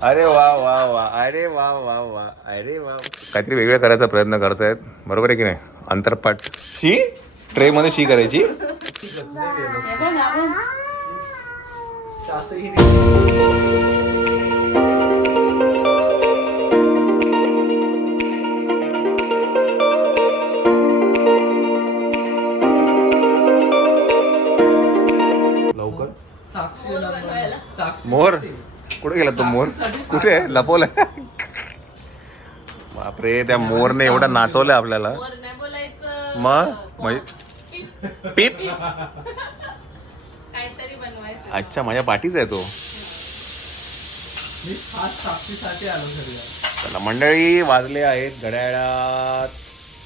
अरे वा वा वा, अरे वा वा वा, अरे वा. काहीतरी वेगळं करायचा प्रयत्न करतायत, बरोबर आहे की नाही? अंतरपाठ शी ट्रे मध्ये शी करायची. लवकर मोर कुठे गेला तो? मोर कुठे आहे? लपवलाय. बापरे, त्या मोरने एवढं नाचवलंय आपल्याला. मग पीप. अच्छा, माझ्या पाठीच आहे तो. चला मंडळी, वाजले आहेत घड्याळात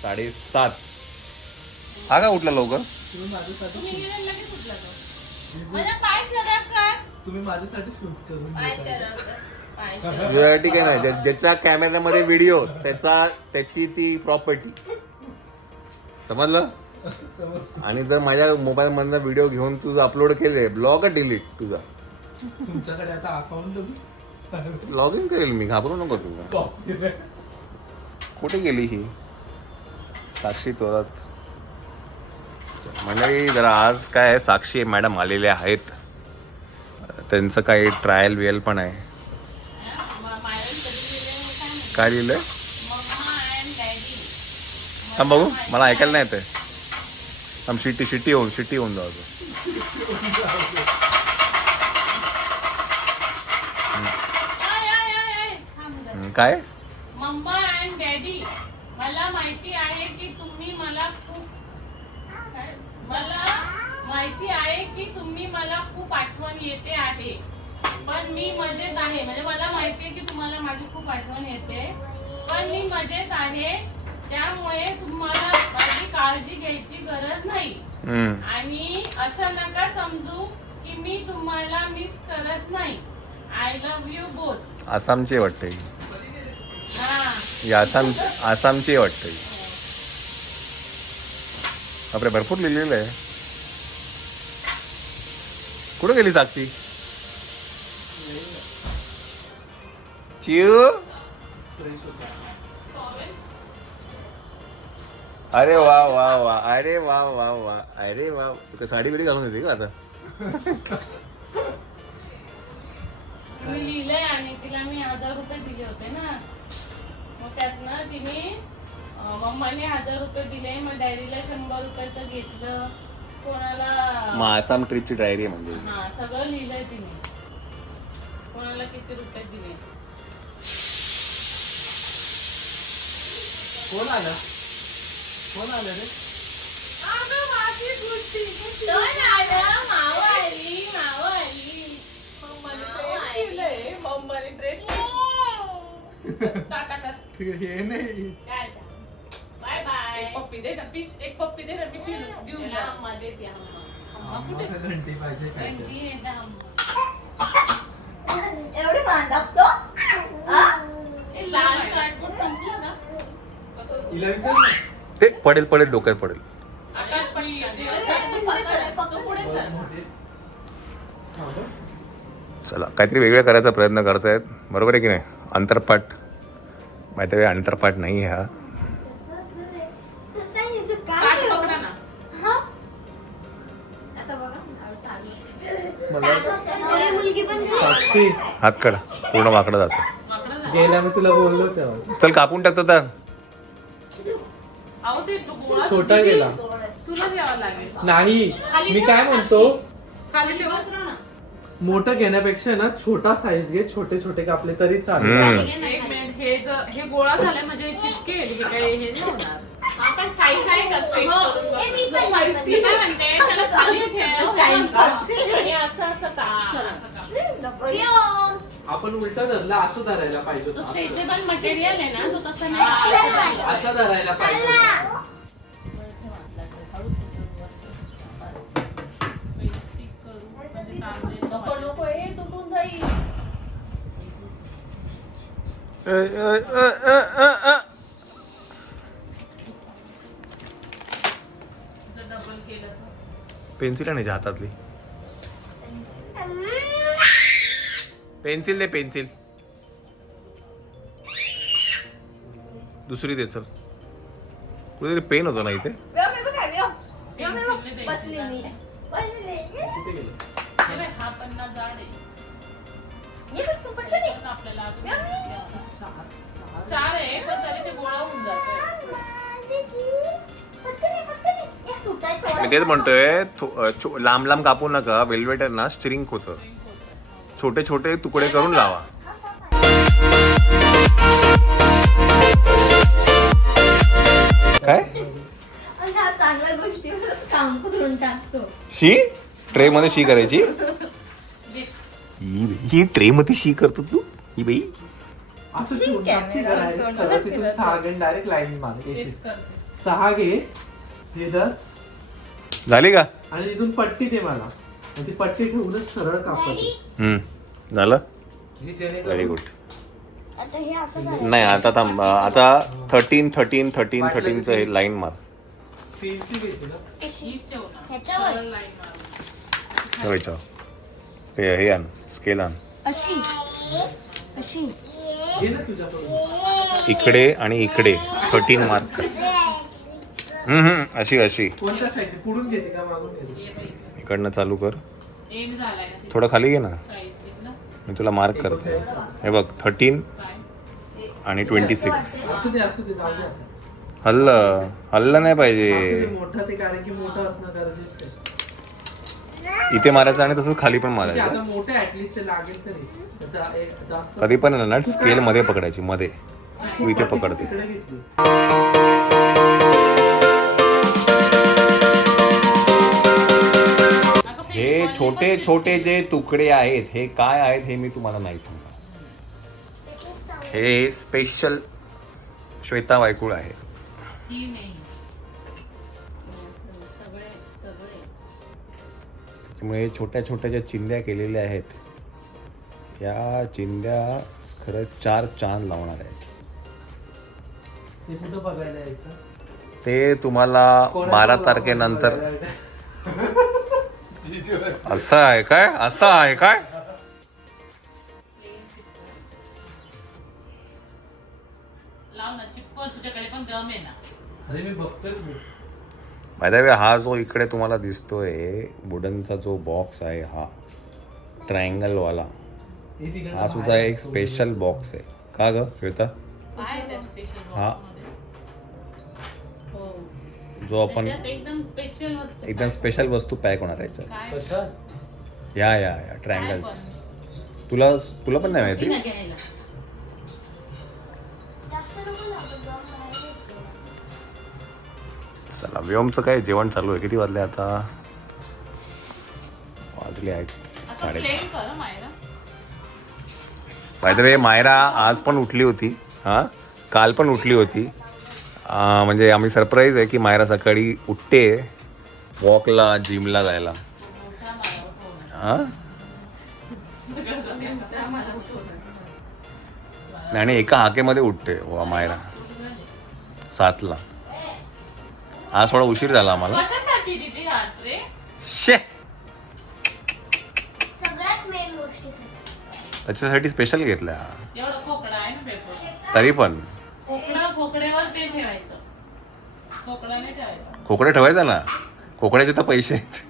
7:30. हा का उठला लवकर? तुम्ही माझ्यासाठी शूट करून तुझ्यासाठी काय नाही, ज्याच्या कॅमेऱ्यामध्ये व्हिडिओ त्याची ती प्रॉपर्टी, समजलं? आणि जर माझ्या मोबाईल मधनं व्हिडिओ घेऊन तुझं अपलोड केले, ब्लॉग डिलीट तुझा. तुमच्याकडे आता अकाउंट लॉग इन करेल मी, घाबरू नको तू. कुठे गेली ही साक्षी तोरत? मंडळी, जरा आज काय आहे, साक्षी मॅडम आलेले आहेत, त्यांचं काही ट्रायल वियल पण आहे. काय लिहिलंय? थांब बघू, मला ऐकायला नाही येते. थांब, शिट्टी होऊन जाऊ. काय? मम्मा अँड डॅडी, मला माहिती आहे की तुम्ही मला खूप आठवण येते आहे, पण मी मजेत आहे. म्हणजे मला माहिती आहे की तुम्हाला माझी खूप आठवण येते, पण मी मजेत आहे. त्यामुळे तुम्हाला माझी काळजी घ्यायची गरज नाही. आणि असं नका समजू की मी तुम्हाला मिस करत नाही. I love you both. आसामची वाटते आसामची वाटते. आपले भरपूर लिहिलेलं आहे. कुठे गेली साक्षी? चिव. अरे वा वा वा, अरे वा वा वा, अरे वा. तू साडी बिडी घालून येते का आता? मी लिहिलंय आणि तिला मी 1000 रुपये दिले होते ना, मग त्यातनं तिने मम्माने 1000 रुपये दिले, मग डॅडीला 100 रुपयाचं घेतलं, कोणाला. मग आसाम ट्रिपची डायरी आहे म्हणजे. हा, सगळं लिहिलंय तिने, कोणाला किती रुपये दिले. कोण आलं रे? हे नाही. Bye bye. पप्पी दे ना, एक पप्पी दे ना, मी घेऊन जा. कुठे घंटी पाहिजे काय? घंटी आहे ना. एवढी मांडतो. लाल कार्डबोर्ड संपलं ना. ते पडेल डोक्यात पडेल. आकाश पुढे सर. चला, काहीतरी वेगळं करायचा प्रयत्न करतायत, बरोबर आहे की नाही? अंतरपाठ माहिती आहे, अंतरपाठ नाही हा. साक्षी, हात काढ, पूर्ण वाकडा जातो. गेल्या मी तुला बोललो तेव्हा. चल, कापून टाकतो तर. छोटा गेला. तुला द्यावं लागेल. नाही, मी काय म्हणतो, खाली ठेवस ना. मोठं घेण्यापेक्षा ना छोटा साईज घे, छोटे छोटे कापले तरी चालेल. एक मिनिट, हे गोळा झालाय म्हणजे हे चिटकेल, हे काय हे नाही होणार. आपण साईज आहे का स्ट्रेट करून? साईज ती काय म्हणते, त्याला खाली ठेव आणि असं का. आपण उलटा धरला, असं धरायला पाहिजे. तो स्ट्रेचेबल मटेरियल आहे ना, तो तसं नाही. असं धरायला पाहिजे. नको हे तुटून जाईल. डबल केलं पेन्सिल आहे ना हातातली. पेन्सिल दे, पेन्सिल. दुसरी दे चल. कुठेतरी पेन होतं ना इथे. बसली मी कुठे गेलं? हे बघ, हा पन्ना जाड आहे. ये बघ, तू पटकन ये. पण आपल्याला अजून चार आहे पण तरी ते गोळा होऊन जातोय. मी तेच म्हणतोय लांब लांब कापू नका. वेल्वेट ना स्ट्रिंक होतं. छोटे छोटे तुकडे करून लावा. काय चांगल्या गोष्टीवरच काम करून टाकतो. शी ट्रे मध्ये शी करायची. ही ट्रे मध्ये शी करतो तू. ही बाई असं ठेवून टाकते का direct? सरळ तिथून 6 घे डायरेक्ट लाईन मार याची. तेच करते. 6 घे हे धर झाली का? आणि इथून पट्टी दे मला. आणि ती पट्टी ठेवूनच सरळ कापायची. झालं. ही जेणेकरून व्हेरी गुड. आता हे असं करायचं. नाही आता थांब. आता 13 चं हे लाईन मार. स्टीलची घ्यायची ना. हीच ठेव ना. ह्याच्यावर? सरळ line मार. ठेवायचं. हे आण स्केल आण. अशी अशी घे ना तुझ्याकडून. इकडे आणि इकडे 13 मार्क. अशी अशी कोणत्या साईड पुढून घेते का मागून घेते? ये बाई. इकडनं चालू कर. End झालाय ना. थोडं खाली घे ना. Size दिसला? मी तुला मार्क करते. हे बघ 13 काय? आणि 26. असू दे जाऊ दे आता. हल्लं नाही असू पाहिजे. दे, मोठं ते कारण की मोठं असणं गरजेचं आहे. इथे मारायचं आणि तसंच खाली पण म्हणजे मारायचं. आता मोठं ऍटलीस्ट ते लागेल तरी. जास्त कधी पण आहे ना स्केल मध्ये पकडायची. मध्ये तू इथे पकडते. तिकडे घेतली. अगं, हे फेविकॉलने छोटे पण छोटे जे तुकडे आहेत हे काय आहेत हे मी तुम्हाला नाही सांगणार. हे स्पेशल श्वेता वायकुळ आहे. ही नाही. सगळे सगळे त्यामुळे छोट्या छोट्या ज्या चिंध्या केलेल्या आहेत या चिंध्या खरं 4 चांद लावणार आहेत. ते कुठं बघायला यायचं? ते तुम्हाला 12 तारखेनंतर. असं आहे काय? असं आहे काय? लाव ना चिप्पल तुझ्याकडे पण गम आहे ना. अरे मी बघतोय मी. बाय द वे हा जो इकडे तुम्हाला दिसतोय वुडनचा जो बॉक्स आहे हा ट्रायंगल वाला हे तिकडनं हा सुद्धा बाहेर एक स्पेशल बॉक्स आहे. का ग श्वेता? काय त्या स्पेशल हा. बॉक्समध्ये? हो. जो आपण त्याच्यात एकदम स्पेशल वस्तू एकदम काय? स्पेशल वस्तू पॅक होणार आहे याच्यात. काय? कशा? या काय ट्रायंगल. पण? तुला तुला पण नाही ती ना माहिती? घ्यायला. जास्त नको लागत गं, बाहेर येते. चला व्योमचं काय जेवण चालू आहे. किती वाजले आता? वाजले आहेत आता 7:30. प्लेन कर हं, Myra. By the way Myra आज पण उठली होती. हां काल पण उठली होती. म्हणजे आम्ही सरप्राईज आहे की मायरा सकाळी उठते वॉकला जिमला जायला. मोठा मारा उठवणार. हां सगळं जमेल त्या मारा उठवणार. आणि एका हाकेमध्ये उठते वा मायरा 7ला. आज थोडा उशीर झाला आम्हाला. कशासाठी दिली हात रे? शे सगळ्यात मेन गोष्टीसाठी. त्याच्यासाठी स्पेशल घेतला. एवढा खोकडा आहे ना पेपर. तरी पण खोकड्यावर ते ठेवायचं. खोकडा नाही ठेवायचा. खोकडा ठेवायचा ना. खोकड्याचे तर पैसे आहेत.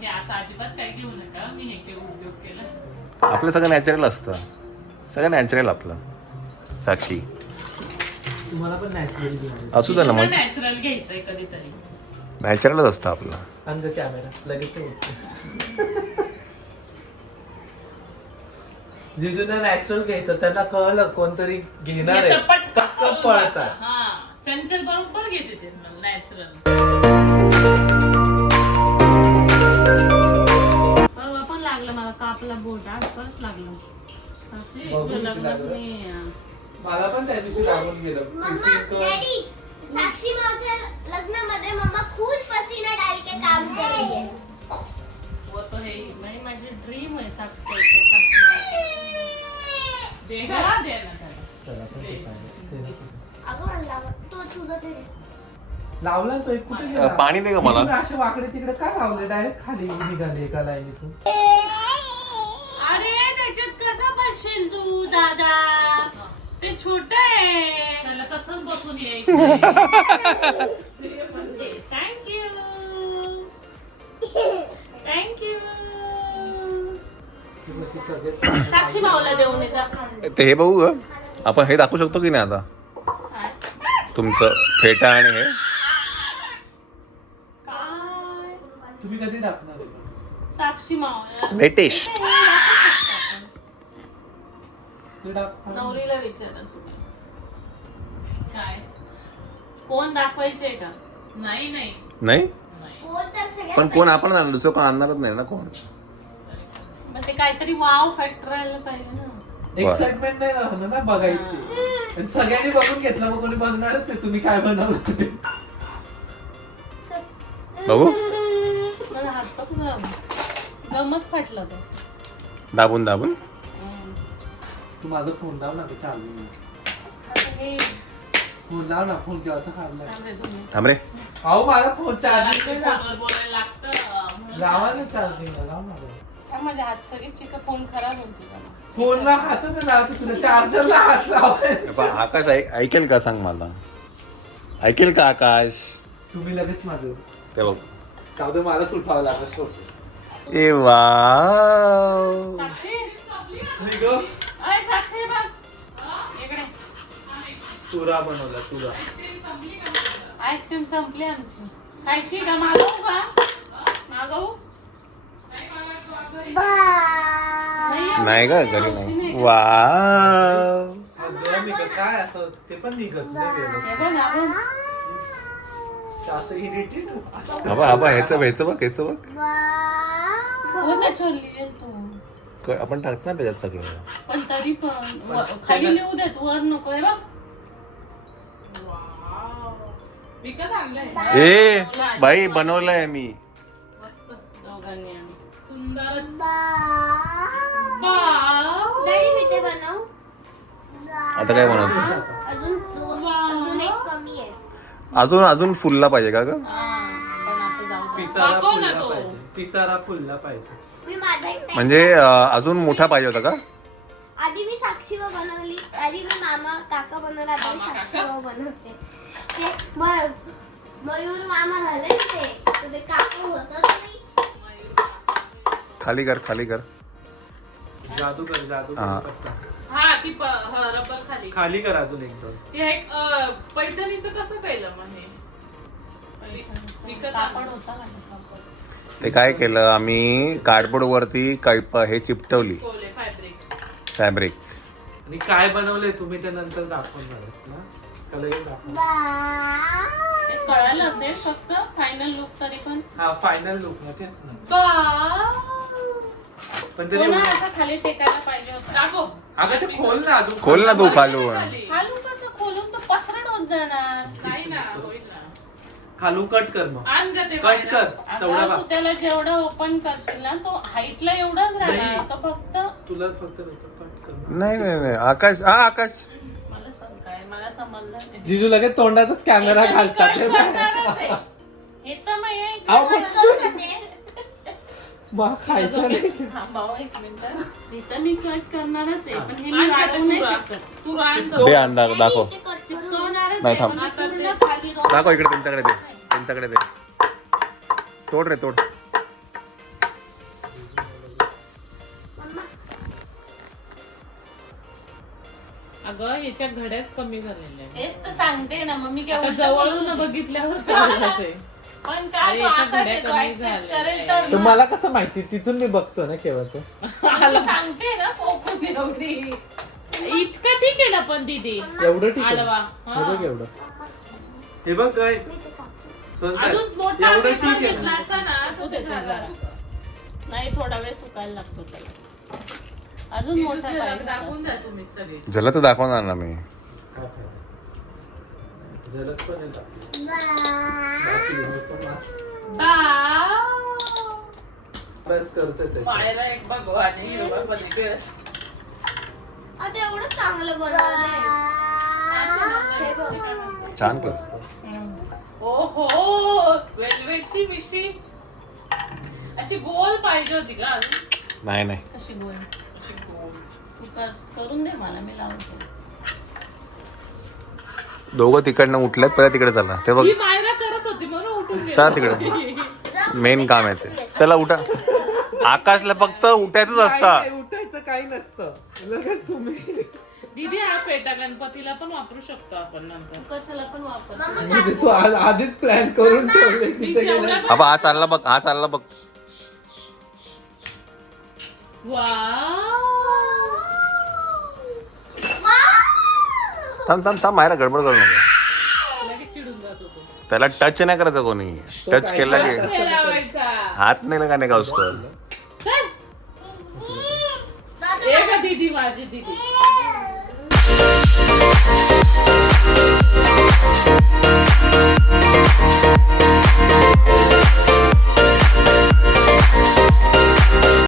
हे असं अजिबात काही घेऊ नका. मी हे केव्हा उपयोग केला. आपलं सगळं नॅचरल असतं. सगळं नॅचरल आपलं. साक्षी तुम्हाला पण नॅचरली असू दे ना मग. नॅचरल घ्यायचंय कधीतरी. नॅचरलच असतं आपलं. अंग कॅमेरा लगेच ते उठतं. जिजूंना नॅचरल घ्यायचं त्यांना कळलं कोणतरी घेणार आहे. घेतं पटकन पटकन पळतात. हा चंचल बरोबर घेते ते नॅचरल. परवा पण लागलं मला कापला बोट. आज परत लागलं. साक्षी, बघू तुझं किती लग्नात लागलं. मी मला पण त्या दिवशी लागून गेलं. मम्मा डॅडी साक्षी मावच्या लग्नामध्ये मम्मा खूप पसीना डाल के काम कर रही है. वो तो है ही. माझी ड्रीम आहे साक्षी देगा दे ना त्याला. चला, आपण ते पाहिलं. अगं मला तो तुझा ते लावला तो एक कुठे गेला? पाणी दे गं मला. तुम्ही असे वाकडे तिकडे काय लावले? डायरेक्ट खाली निघाले एका लाईनीतून. अरे त्याच्यात कसं बसशील तू दादा ते छोट आहे त्याला तसंच बसून यायचं थँक्यू थँक्यू साक्षी भाऊला देऊन येतात ते हे बघू ग आपण हे दाखवू शकतो की नाही आता तुमचं फेटा आणि हे काय तुम्ही कधी टाकणार साक्षी मावला लेटेस्ट नवरीला विचारा तुम्ही काय कोण दाखवायचे का नाही नाही नाही कोण तर सगळ्यात पण कोण आपण आणणार दुसरं कोण आणणारच नाही ना कोण मग ते काहीतरी वाव फॅक्टर आलं पाहिजे ना एक्साइटमेंट नाही राहणार ना बघायची आणि सगळ्यांनी बघून घेतलं मग कोणी बघणारच नाही तुम्ही काय बनवलं ते बघू मला हात गमच फाटला तो दाबून दाबून तू माझा फोन लाव ना ते चालू हे फोन लाव ना फोन केव्हा काढलाय थांबरे तुम्ही थांब रे अहो माझा फोन चार्जिंग फोनवर बोलायला लागतं लावा ना चार्जिंग लाव ना माझ्या हात सगळे चिक फोन खराब होतो त्याला फोनला हातच लावतो तुला चार्जरला हात लावायचा आकाश ऐकेल का सांग मला ऐकेल का आकाश तुम्ही लगेच माझं ते बघ जाऊ दे मलाच उठावं लागलं शेवटी ए वाव साक्षी नाही ग अय साक्षी बघ इकडे तुरा बनवला तुरा आईस्क्रीम संपली आमची खायची का मागवू का मागवू नाही का घरी नाही वाव अगं निघत काय असं ते पण निघत नाही व्यवस्थित असं इरिटेट आबा आबा ह्याचं बघ ह्याचं बघ आपण टाकत ना त्याच्यात सगळं पण तरी पण खाली लिहू देत वर नको आहे बघ विकत आणलंय ए बाई बनवलंय मी मस्त दोघांनी आम्ही सुंदरच डॅडी मी ते बनव आता काय बनवतो अजून अजून एक कमी आहे अजून फुलला पाहिजे का ग पण आता जाऊ दे. पिसारा दाखव ना फुलला तो. पाहिजे पिसारा फुलला पाहिजे मी माझा एक time- म्हणजे अजून मोठा पाहिजे होता का आधी मी साक्षीवा बनवली आधी मी मामा काका बनवला आता मी मामा, साक्षीवा बनवते ते मयूर मामा झाले ना ते तर ते काका होतच नाही खाली कर जादू कर हा. पटकन. हा ती रबर खाली खाली कर अजून एक दोन ते एक पैठणीचं कसं केलं मग हे विकत आपण होता ते काय केलं आम्ही कार्डबोर्ड वरती हे चिपटवली फॅब्रिक फॅब्रिक आणि काय बनवलंय तुम्ही ते नंतर दाखवणार आहेत ना त्याला येऊन दाखव हे कळालं असेल फक्त फायनल लुक तरी पण हा फायनल लुक ना तेच ना पण ते असं खाली टेकायला पाहिजे होतं दाखव अगं ते खोल ना अजून खोल ना तू खालून खालून कसं खोलून तो पसरट होत जाणार नाही ना होईल ना खालून कट कर मग आण गं ते कट बाहेर. कर तेवढा अगं, बा तू त्याला जेवढं ओपन करशील ना तो हाईटला एवढाच राहणार नाही. तो फक्त तुला फक्त कट कर नाही आकाश आकाश मला काय मला समजलं नाही जिजू लगेच तोंडातच कॅमेरा हे तर मी घालतात cut करणारच आहे. हे तर मग हे अहो, इकडे पण- करू का ते? मग खायचं नाही थांबावं एक मिनिट. हे तर मी कट करणारच आहे पण हे मी वाढवू नाही शकत तू दे अंदाज दाखव ते कट करू. चिकटवणारच नाही, आहे, थांब. पण आता पूर्ण खाली जाऊन- दाखव इकडे त्यांच्याकडे दे तोड रे तोड अगं याच्या घड्याच कमी झालेल्या आहेत. तेच तर सांगते ना मग मी आता केवढं जवळून बघितल्यावर कळलंच पण काय अरे, तो याच्या आकाश घड्या आहे, तो कमी accept झाल्या. करेल तर तर ना. मला कसं माहिती तिथून मी बघतो ना केव्हाच मी सांगते ना कोकण एवढी इतकं ठीक आहे ना पण दीदी एवढं ठीक आहे आडवा हे बघ एवढं हे बघ काय अजून मोठा एवढं पेपर ठीक आहे घेतला ना. असता ना तो त्याचा जरा. नाही थोडा वेळ सुकायला लागतो त्याला अजून मोठा पाहिजे दाखवून द्या तुम्ही सगळे झालं तर दाखवणार ना मी काय फायदा? झलक पण येत आपली. बाकी लोकं पण मस्त press करतात त्याच्यात. मायरा एक भगवान हिरवा पलीकडे आता एवढं चांगलं बनवलंय हे बघ. छान केलं हो हो वेलवेटची मिशी अशी गोल पाहिजे होती का अजून नाही अशी गोल तू करून दे मला, मी लावतो. दोघं तिकडनं उठलेत, पहिला तिकडे चला. ते बघ ही मायरा करत होती म्हणून उठून गेली. चला तिकडे, मेन काम आहे ते. चला उठा. आकाशला फक्त उठायचंच असतं. काही उठायचं काही नसतं. लगेच तुम्ही दीदी हा फेटा गणपतीला पण वापरू शकतो आपण नंतर. कशाला पण वापरतो. म्हणजे तू आधीच प्लॅन करून ठेवले मी तिथे जेवढा गेल्या. पण- बाबा हा चालला बघ, हा चालला बघ. वाव. थांब थांब थांब, मायरा गडबड करू नका. लगेच चिडून जातो तो. त्याला टच नाही करायचं कोणी. टच केला की नाही लावायचा. हात नाही लगाने का उसको. चल. ए का दीदी, माझी दीदी.